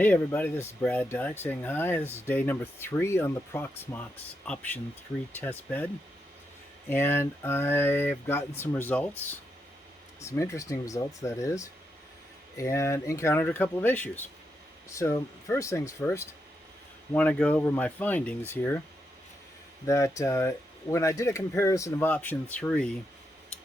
Hey everybody, this is Brad Dyke saying hi. This is day number 3 on the ProxMox Option 3 test bed. And I've gotten some results, some interesting results that is, and encountered a couple of issues. So first things first, I want to go over my findings here that when I did a comparison of Option 3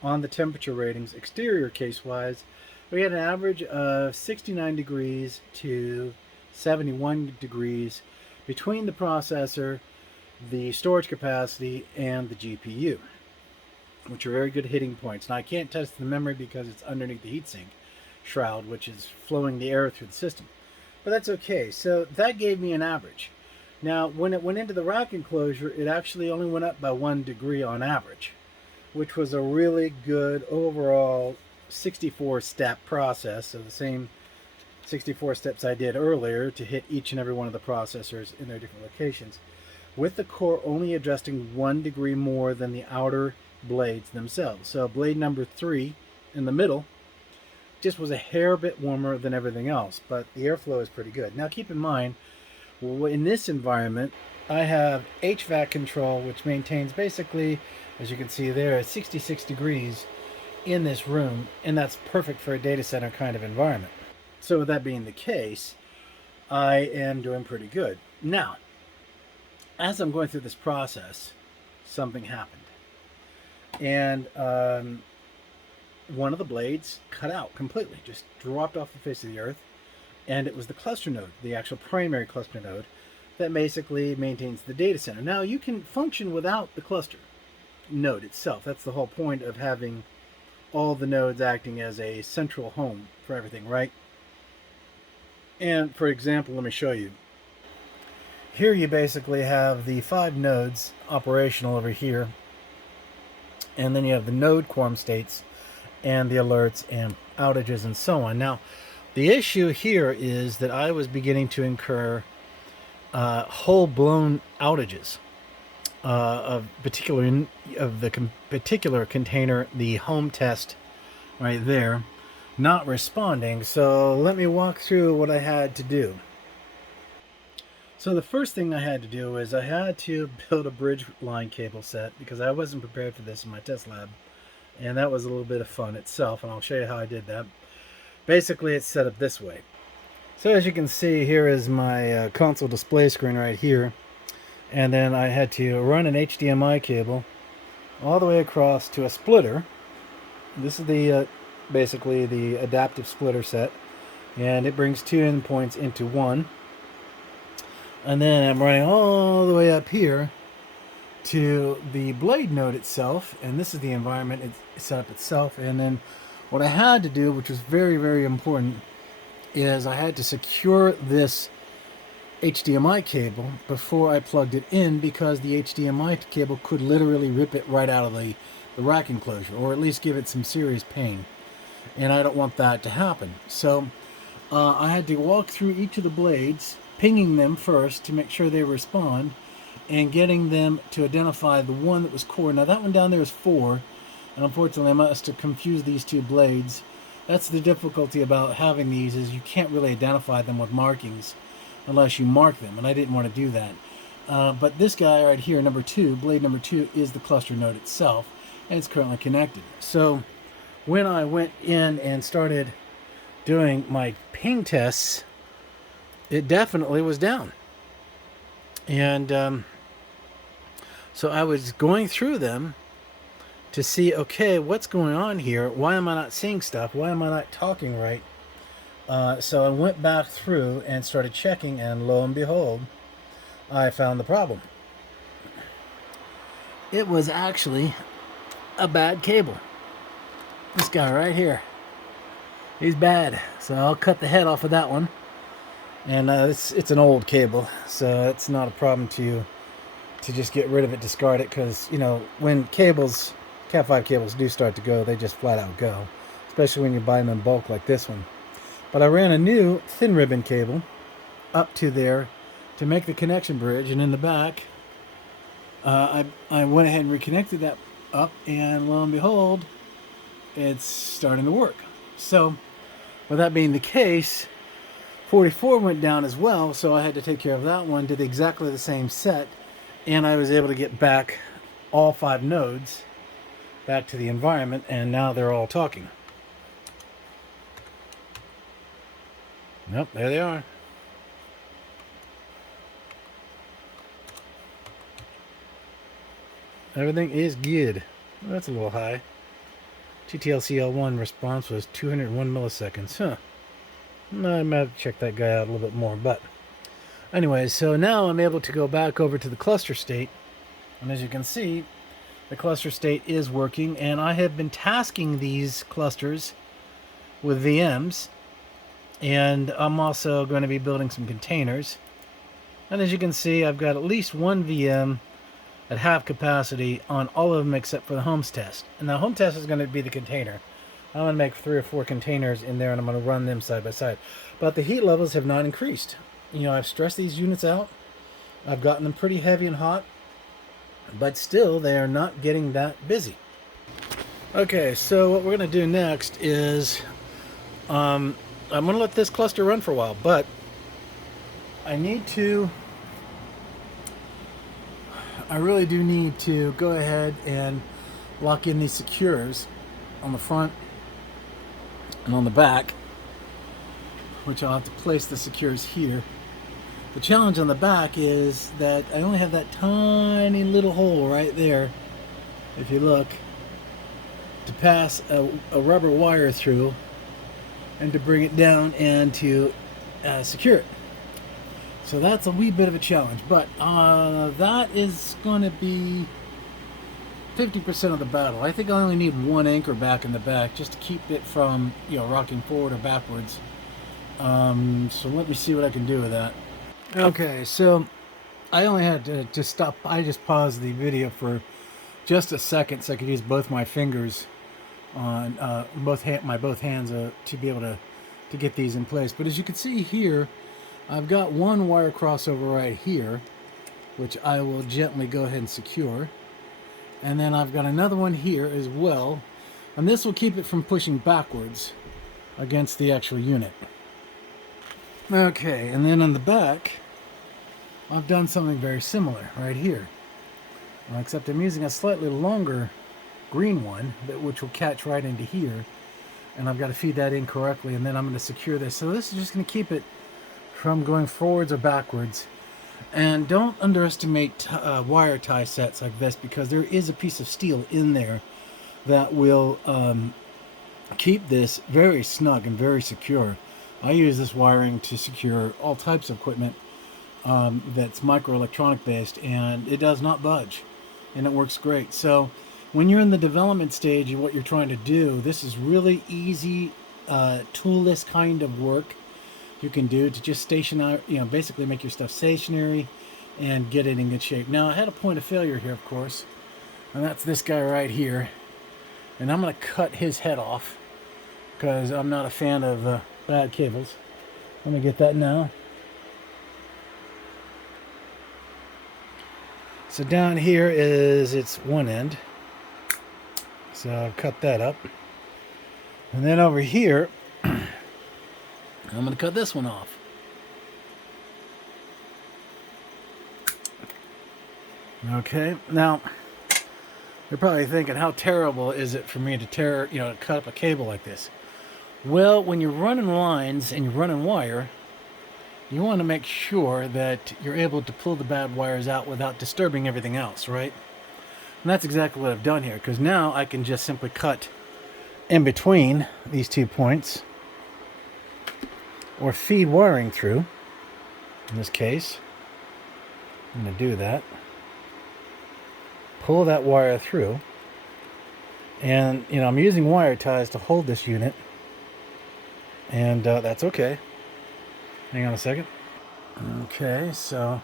on the temperature ratings, exterior case-wise, we had an average of 69 degrees to 71 degrees between the processor, the storage capacity, and the GPU, which are very good hitting points. Now I can't test the memory because it's underneath the heatsink shroud, which is flowing the air through the system. But that's okay. So that gave me an average. Now when it went into the rack enclosure, it actually only went up by 1 degree on average, which was a really good overall 64-step process. So the same 64 steps I did earlier to hit each and every one of the processors in their different locations, with the core only adjusting 1 degree more than the outer blades themselves. So blade number 3 in the middle just was a hair bit warmer than everything else, but the airflow is pretty good. Now keep in mind, in this environment, I have HVAC control, which maintains basically, as you can see there, 66 degrees in this room, and that's perfect for a data center kind of environment. So with that being the case, I am doing pretty good. Now, as I'm going through this process, something happened. And one of the blades cut out completely, just dropped off the face of the earth. And it was the cluster node, the actual primary cluster node, that basically maintains the data center. Now, you can function without the cluster node itself. That's the whole point of having all the nodes acting as a central home for everything, right? And for example, let me show you. Here you basically have the 5 nodes operational over here. And then you have the node quorum states and the alerts and outages and so on. Now, the issue here is that I was beginning to incur whole-blown outages of the particular container, the home test right there, not responding. So let me walk through what I had to do. So the first thing I had to do is I had to build a bridge line cable set because I wasn't prepared for this in my test lab, and that was a little bit of fun itself, and I'll show you how I did that. Basically, it's set up this way. So as you can see, here is my console display screen right here, and then I had to run an HDMI cable all the way across to a splitter. This is the basically the adaptive splitter set, and it brings 2 endpoints into one. And then I'm running all the way up here to the blade node itself, and this is the environment it's set up itself. And then what I had to do, which was very, very important, is I had to secure this HDMI cable before I plugged it in, because the HDMI cable could literally rip it right out of the rack enclosure, or at least give it some serious pain. And I don't want that to happen. So I had to walk through each of the blades, pinging them first to make sure they respond, and getting them to identify the one that was core. Now that one down there is 4, and unfortunately I must have confused these 2 blades. That's the difficulty about having these, is you can't really identify them with markings unless you mark them, and I didn't want to do that. But this guy right here, number 2, blade number 2, is the cluster node itself, and it's currently connected. So when I went in and started doing my ping tests, it definitely was down. And so I was going through them to see, okay, what's going on here? Why am I not seeing stuff? Why am I not talking right? So I went back through and started checking, and lo and behold, I found the problem. It was actually a bad cable. This guy right here, he's bad. So I'll cut the head off of that one. And it's an old cable, so it's not a problem to just get rid of it, discard it, because, you know, when cables, Cat 5 cables do start to go, they just flat out go, especially when you buy them in bulk like this one. But I ran a new thin ribbon cable up to there to make the connection bridge, and in the back, I went ahead and reconnected that up, and lo and behold, it's starting to work. So with that being the case, 44 went down as well, so I had to take care of that one, did exactly the same set, and I was able to get back all 5 nodes back to the environment, and now they're all talking. Nope, there they are. Everything is good. Well, that's a little high. TTLCL1 response was 201 milliseconds. Huh. I might have to check that guy out a little bit more. But anyway, so now I'm able to go back over to the cluster state. And as you can see, the cluster state is working. And I have been tasking these clusters with VMs. And I'm also going to be building some containers. And as you can see, I've got at least one VM at half capacity on all of them except for the homes test. And the home test is going to be the container. I'm going to make 3 or 4 containers in there, and I'm going to run them side by side. But the heat levels have not increased. You know, I've stressed these units out. I've gotten them pretty heavy and hot, but still they are not getting that busy. Okay, so what we're going to do next is I'm going to let this cluster run for a while, but I really do need to go ahead and lock in these secures on the front and on the back, which I'll have to place the secures here. The challenge on the back is that I only have that tiny little hole right there, if you look, to pass a rubber wire through and to bring it down and to secure it. So that's a wee bit of a challenge, but that is going to be 50% of the battle. I think I only need 1 anchor back in the back just to keep it from, you know, rocking forward or backwards. So let me see what I can do with that. Okay, so I only had to just stop. I just paused the video for just a second so I could use both my fingers on both hands to be able to get these in place. But as you can see here, I've got one wire crossover right here, which I will gently go ahead and secure. And then I've got another one here as well. And this will keep it from pushing backwards against the actual unit. Okay, and then on the back, I've done something very similar right here. Except I'm using a slightly longer green one, which will catch right into here. And I've got to feed that in correctly, and then I'm going to secure this. So this is just going to keep it from going forwards or backwards. And don't underestimate wire tie sets like this, because there is a piece of steel in there that will keep this very snug and very secure. I use this wiring to secure all types of equipment that's microelectronic based, and it does not budge, and it works great. So when you're in the development stage of what you're trying to do, this is really easy toolless kind of work you can do to just basically make your stuff stationary and get it in good shape. Now I had a point of failure here, of course, and that's this guy right here, and I'm going to cut his head off because I'm not a fan of bad cables. Let me get that now. So down here is its one end, so I'll cut that up, and then over here I'm going to cut this one off. Okay, now you're probably thinking, how terrible is it for me to cut up a cable like this? Well, when you're running lines and you're running wire, you want to make sure that you're able to pull the bad wires out without disturbing everything else, right? And that's exactly what I've done here, because now I can just simply cut in between these 2 points, or feed wiring through. In this case, I'm going to do that. Pull that wire through, and I'm using wire ties to hold this unit, and that's okay. Hang on a second. Okay, so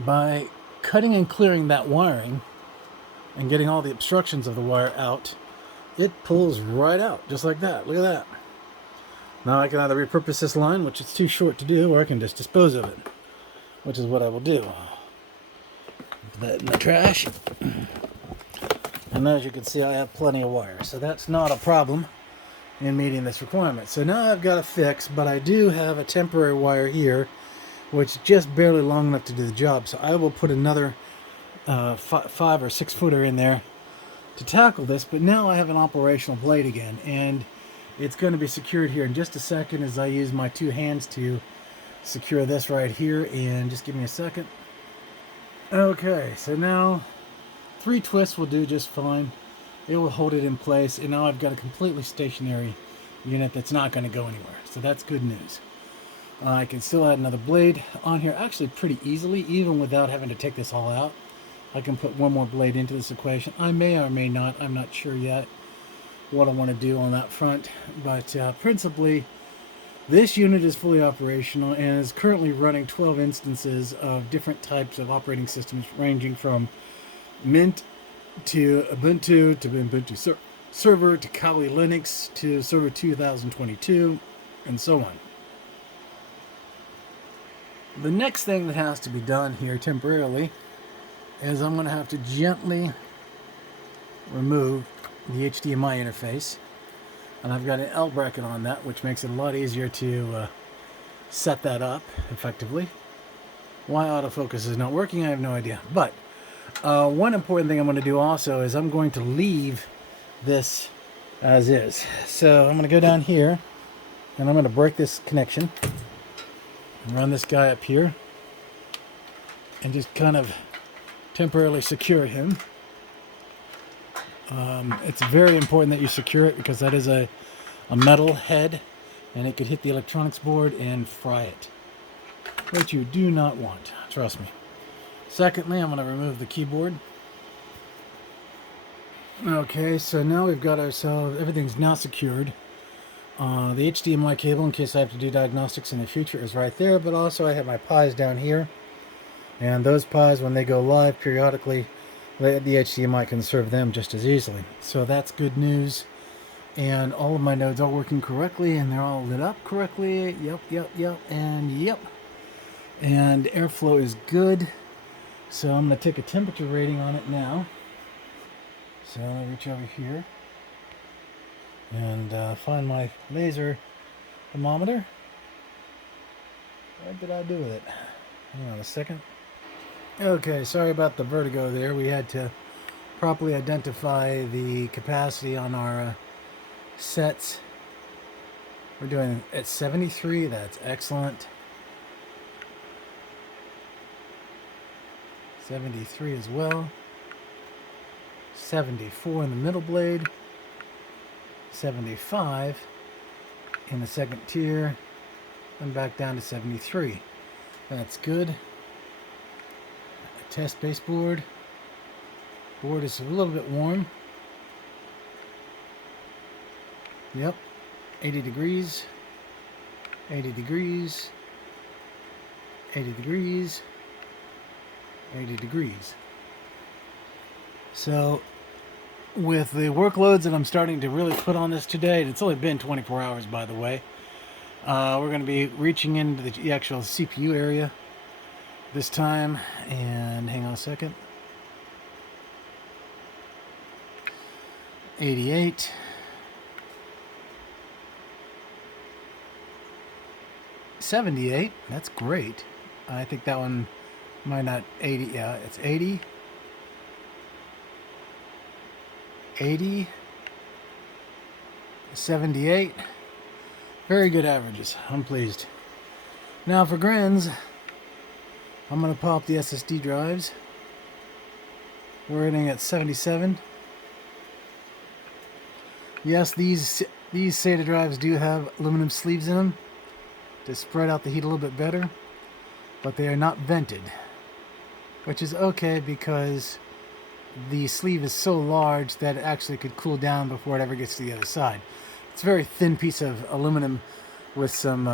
by cutting and clearing that wiring and getting all the obstructions of the wire out, it pulls right out just like that. Look at that. Now I can either repurpose this line, which is too short to do, or I can just dispose of it, which is what I will do. Put that in the trash. And as you can see, I have plenty of wire, so that's not a problem in meeting this requirement. So now I've got a fix, but I do have a temporary wire here, which is just barely long enough to do the job. So I will put another 5 or 6 footer in there to tackle this. But now I have an operational blade again, and it's going to be secured here in just a second as I use my 2 hands to secure this right here. And just give me a second. Okay, so now 3 twists will do just fine. It will hold it in place, and now I've got a completely stationary unit that's not going to go anywhere. So that's good news. I can still add another blade on here actually pretty easily, even without having to take this all out. I can put one more blade into this equation. I may or may not, I'm not sure yet what I want to do on that front. But principally, this unit is fully operational and is currently running 12 instances of different types of operating systems, ranging from Mint to Ubuntu Server to Kali Linux to Server 2022 and so on. The next thing that has to be done here temporarily is I'm going to have to gently remove the HDMI interface, and I've got an L bracket on that, which makes it a lot easier to set that up effectively. Why autofocus is not working, I have no idea. But one important thing I'm going to do also is I'm going to leave this as is. So I'm going to go down here and I'm going to break this connection and run this guy up here and just kind of temporarily secure him. It's very important that you secure it because that is a metal head and it could hit the electronics board and fry it, which you do not want, trust me. Secondly, I'm going to remove the keyboard. Okay, so now we've got ourselves, everything's now secured. The HDMI cable, in case I have to do diagnostics in the future, is right there, but also I have my pies down here. And those pies, when they go live periodically, the HDMI can serve them just as easily. So that's good news. And all of my nodes are working correctly, and they're all lit up correctly. Yep, and yep. And airflow is good. So I'm going to take a temperature rating on it now. So I'll reach over here and find my laser thermometer. What did I do with it? Hang on a second. Okay, sorry about the vertigo there. We had to properly identify the capacity on our sets. We're doing at 73. That's excellent. 73 as well. 74 in the middle blade. 75 in the second tier. And back down to 73. That's good. A test baseboard. Board is a little bit warm. Yep. 80 degrees. 80 degrees. 80 degrees. 80 degrees. So with the workloads that I'm starting to really put on this today, it's only been 24 hours by the way, we're going to be reaching into the actual CPU area this time. And hang on a second. 88. 78. That's great. I think that one might not 80. Yeah, it's 80. 80. 78. Very good averages. I'm pleased. Now for grins, I'm going to pop the SSD drives. We're hitting at 77. Yes, these SATA drives do have aluminum sleeves in them to spread out the heat a little bit better, but they are not vented, which is okay because the sleeve is so large that it actually could cool down before it ever gets to the other side. It's a very thin piece of aluminum with some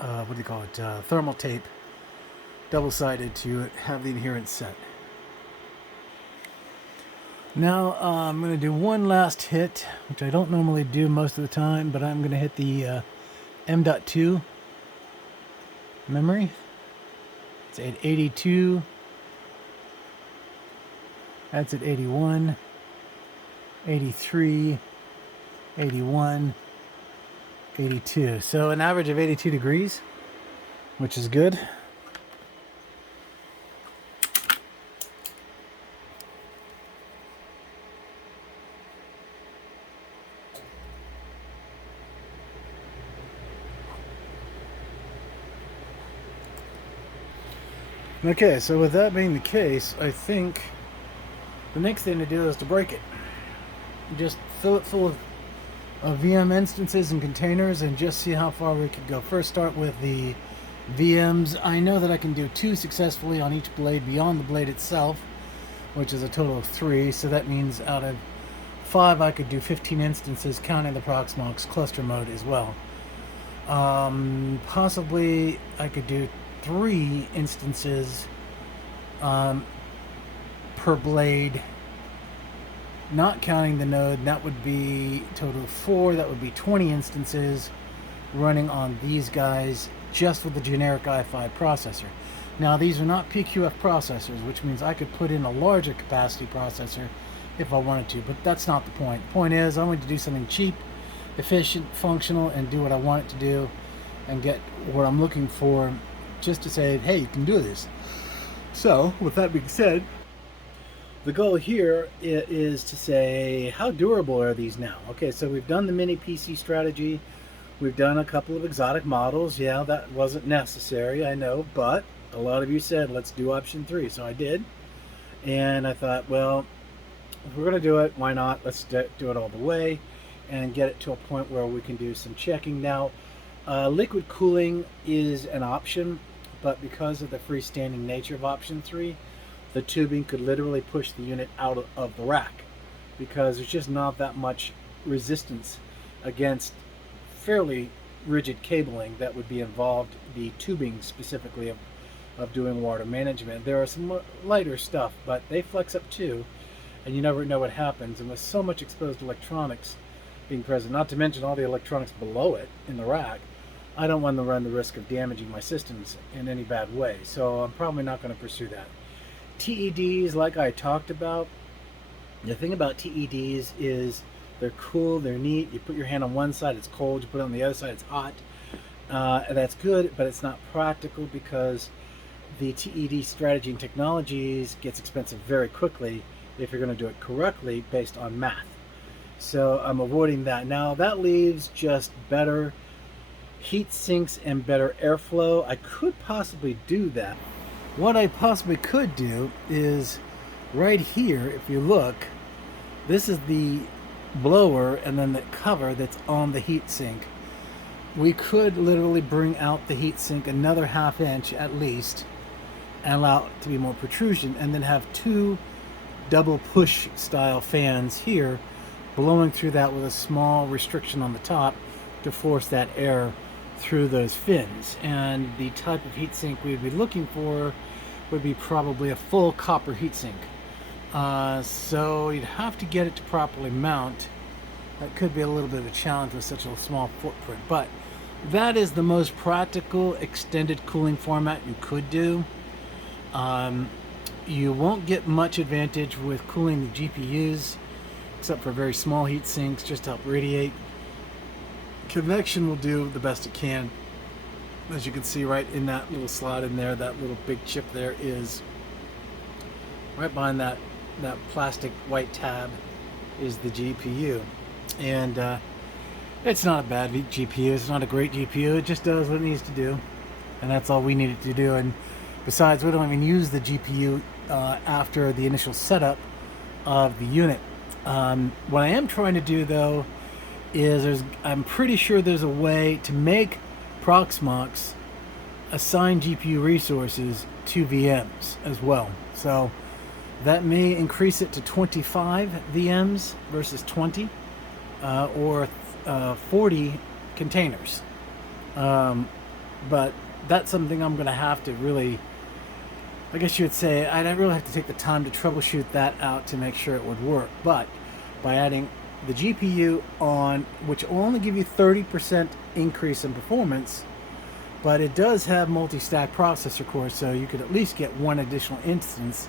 what do you call it, thermal tape, double-sided, to have the adherence set. Now I'm going to do one last hit, which I don't normally do most of the time, but I'm going to hit the M.2 memory. It's at 82. That's at 81, 83, 81, 82. So an average of 82 degrees, which is good. Okay, so with that being the case, I think the next thing to do is to break it. Just fill it full of VM instances and containers and just see how far we could go. First start with the VMs. I know that I can do 2 successfully on each blade beyond the blade itself, which is a total of 3, so that means out of 5 I could do 15 instances, counting the ProxMox cluster mode as well. Possibly I could do 3 instances per blade, not counting the node. That would be a total of 4. That would be 20 instances running on these guys just with the generic i5 processor. Now these are not PQF processors, which means I could put in a larger capacity processor if I wanted to, but that's not the point. The point is I want to do something cheap, efficient, functional, and do what I want it to do and get what I'm looking for, just to say, hey, you can do this. So with that being said, the goal here is to say, how durable are these now? Okay, so we've done the mini PC strategy. We've done a couple of exotic models. Yeah, that wasn't necessary, I know, but a lot of you said, let's do option 3. So I did. And I thought, well, if we're going to do it, why not? Let's do it all the way and get it to a point where we can do some checking. Now, liquid cooling is an option, but because of the freestanding nature of option 3, the tubing could literally push the unit out of the rack because there's just not that much resistance against fairly rigid cabling that would be involved, the tubing specifically of doing water management. There are some lighter stuff, but they flex up too, and you never know what happens. And with so much exposed electronics being present, not to mention all the electronics below it in the rack, I don't want to run the risk of damaging my systems in any bad way. So I'm probably not going to pursue that. TEDs, like I talked about, the thing about TEDs is they're cool, they're neat. You put your hand on one side, it's cold. You put it on the other side, it's hot. And that's good, but it's not practical because the TED strategy and technologies gets expensive very quickly if you're going to do it correctly based on math. So I'm avoiding that. Now that leaves just better heat sinks and better airflow. I could possibly do that. What I possibly could do is right here, if you look, this is the blower and then the cover that's on the heat sink. We could literally bring out the heat sink another ½ inch at least and allow it to be more protrusion, and then have 2 double push style fans here blowing through that with a small restriction on the top to force that air through those fins. And the type of heatsink we'd be looking for would be probably a full copper heatsink. So you'd have to get it to properly mount. That could be a little bit of a challenge with such a small footprint, but that is the most practical extended cooling format you could do. You won't get much advantage with cooling the GPUs except for very small heat sinks just to help radiate. Convection will do the best it can. As you can see right in that little slot in there, that little big chip there is right behind that plastic white tab is the GPU. And it's not a bad GPU, it's not a great GPU, it just does what it needs to do, and that's all we need it to do. And besides, we don't even use the GPU after the initial setup of the unit. What I am trying to do though is I'm pretty sure there's a way to make ProxMox assign GPU resources to VMs as well. So that may increase it to 25 VMs versus 20 or 40 containers. But that's something I'm going to have to really, I guess you would say, I'd really have to take the time to troubleshoot that out to make sure it would work. But by adding the GPU on, which will only give you 30% increase in performance, but it does have multi-stack processor cores, so you could at least get 1 additional instance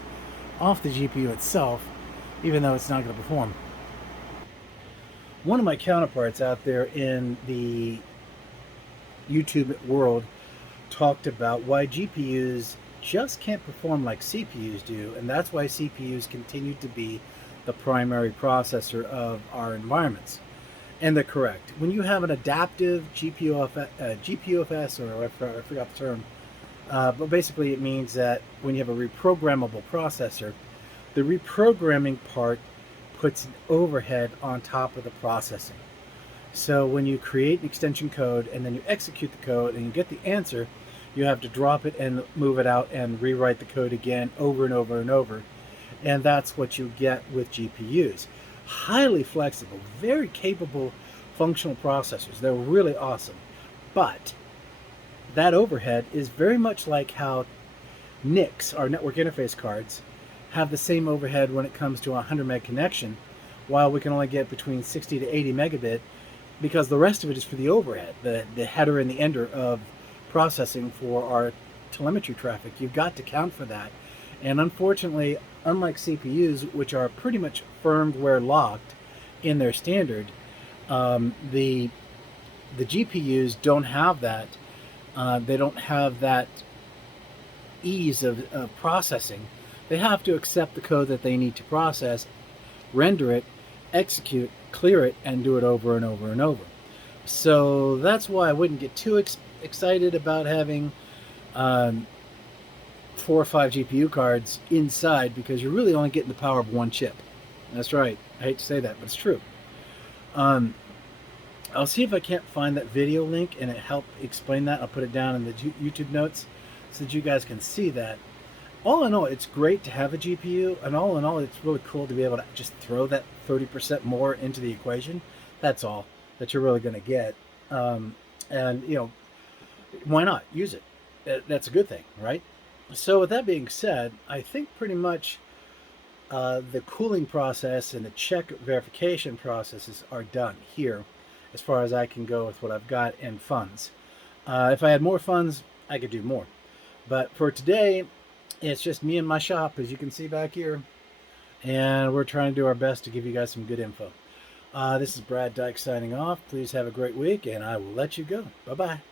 off the GPU itself, even though it's not going to perform. One of my counterparts out there in the YouTube world talked about why GPUs just can't perform like CPUs do, and that's why CPUs continue to be the primary processor of our environments. And they're correct. When you have an adaptive GPUFS, or I forgot the term, but basically it means that when you have a reprogrammable processor, the reprogramming part puts an overhead on top of the processing. So when you create an extension code and then you execute the code and you get the answer, you have to drop it and move it out and rewrite the code again over and over and over. And that's what you get with GPUs. Highly flexible, very capable functional processors. They're really awesome. But that overhead is very much like how NICs, our network interface cards, have the same overhead when it comes to a 100 meg connection, while we can only get between 60 to 80 megabit, because the rest of it is for the overhead, the header and the ender of processing for our telemetry traffic. You've got to count for that. And unfortunately, unlike CPUs, which are pretty much firmware locked in their standard, the GPUs don't have that. They don't have that ease of processing. They have to accept the code that they need to process, render it, execute, clear it, and do it over and over and over. So that's why I wouldn't get too excited about having 4 or 5 GPU cards inside, because you're really only getting the power of one chip. That's right. I hate to say that, but it's true. I'll see if I can't find that video link and it help explain that. I'll put it down in the YouTube notes so that you guys can see that. All in all, it's great to have a GPU, and all in all, it's really cool to be able to just throw that 30% more into the equation. That's all that you're really going to get. And, you know, why not use it? That's a good thing, right? So with that being said, I think pretty much the cooling process and the check verification processes are done here, as far as I can go with what I've got and funds. If I had more funds, I could do more. But for today, it's just me and my shop, as you can see back here, and we're trying to do our best to give you guys some good info. This is Brad Dyke signing off. Please have a great week, and I will let you go. Bye-bye.